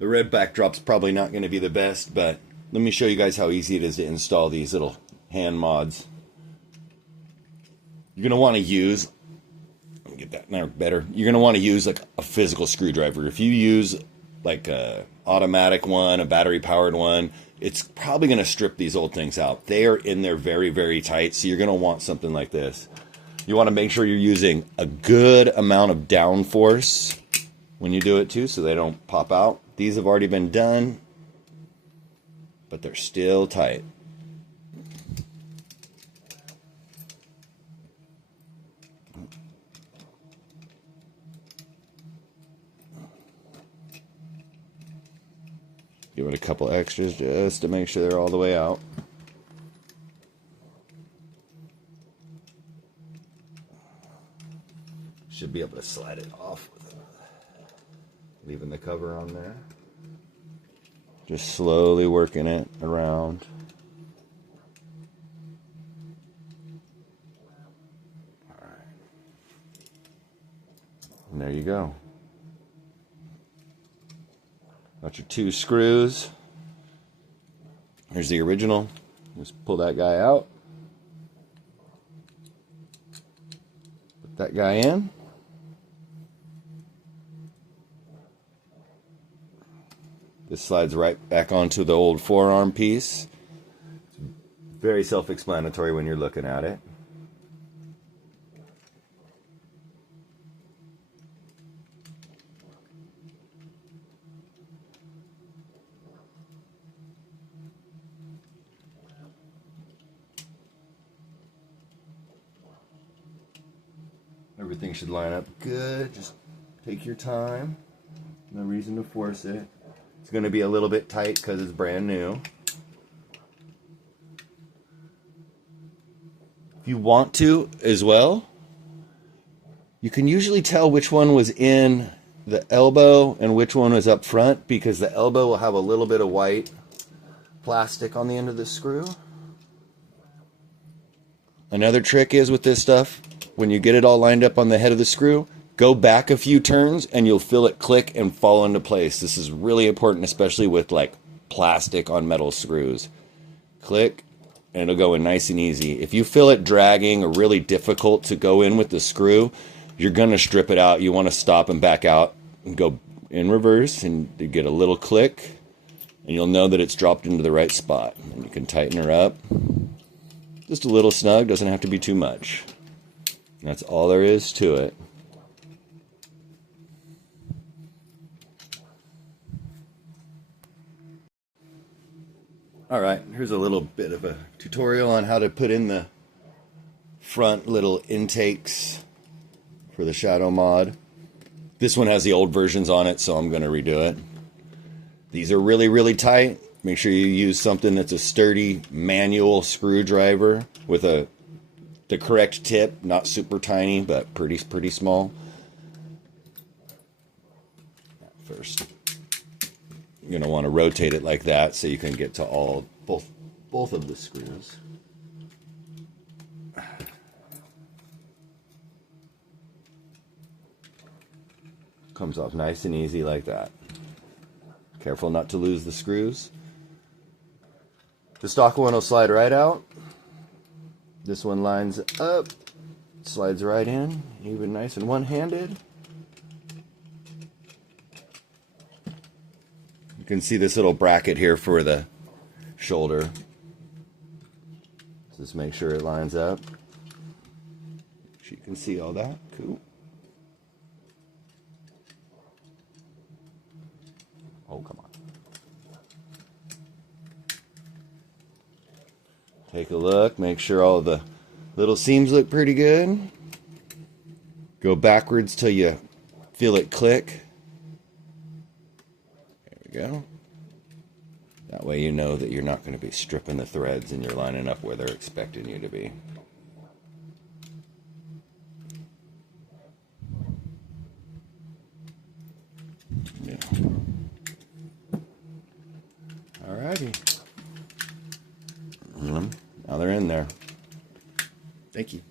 The red backdrop's probably not going to be the best, but let me show you guys how easy it is to install these little hand mods. You're going to want to use, let me get that now better. You're going to want to use like a physical screwdriver. If you use like a automatic one, a battery powered one, it's probably going to strip these old things out. They are in there very, very tight, so you're going to want something like this. You want to make sure you're using a good amount of downforce when you do it too, so they don't pop out. These have already been done, but they're still tight. Give it a couple extras just to make sure they're all the way out. Should be able to slide it off with leaving the cover on there. Just slowly working it around. All right. And there you go. Got your 2 screws. Here's the original. Just pull that guy out. Put that guy in. This slides right back onto the old forearm piece. It's very self-explanatory when you're looking at it. Everything should line up good. Just take your time. No reason to force it. It's going to be a little bit tight because it's brand new. If you want to as well, you can usually tell which one was in the elbow and which one was up front, because the elbow will have a little bit of white plastic on the end of the screw. Another trick is with this stuff, when you get it all lined up on the head of the screw, go back a few turns and you'll feel it click and fall into place. This is really important, especially with like plastic on metal screws. Click and it'll go in nice and easy. If you feel it dragging or really difficult to go in with the screw, you're going to strip it out. You want to stop and back out and go in reverse, and you get a little click and you'll know that it's dropped into the right spot. And you can tighten her up. Just a little snug, doesn't have to be too much. That's all there is to it. All right, here's a little bit of a tutorial on how to put in the front little intakes for the Shadow mod. This one has the old versions on it, so I'm going to redo it. These are really, really tight. Make sure you use something that's a sturdy manual screwdriver with the correct tip, not super tiny, but pretty small. First, you're going to want to rotate it like that so you can get to both of the screws. Comes off nice and easy like that. Careful not to lose the screws. The stock one will slide right out. This one lines up, slides right in, even nice and one-handed. You can see this little bracket here for the shoulder. Just make sure it lines up. You can see all that. Cool. Oh, come on. Take a look, make sure all the little seams look pretty good. Go backwards till you feel it click. There we go. That way you know that you're not going to be stripping the threads and you're lining up where they're expecting you to be. Yeah. Alrighty. Now they're in there. Thank you.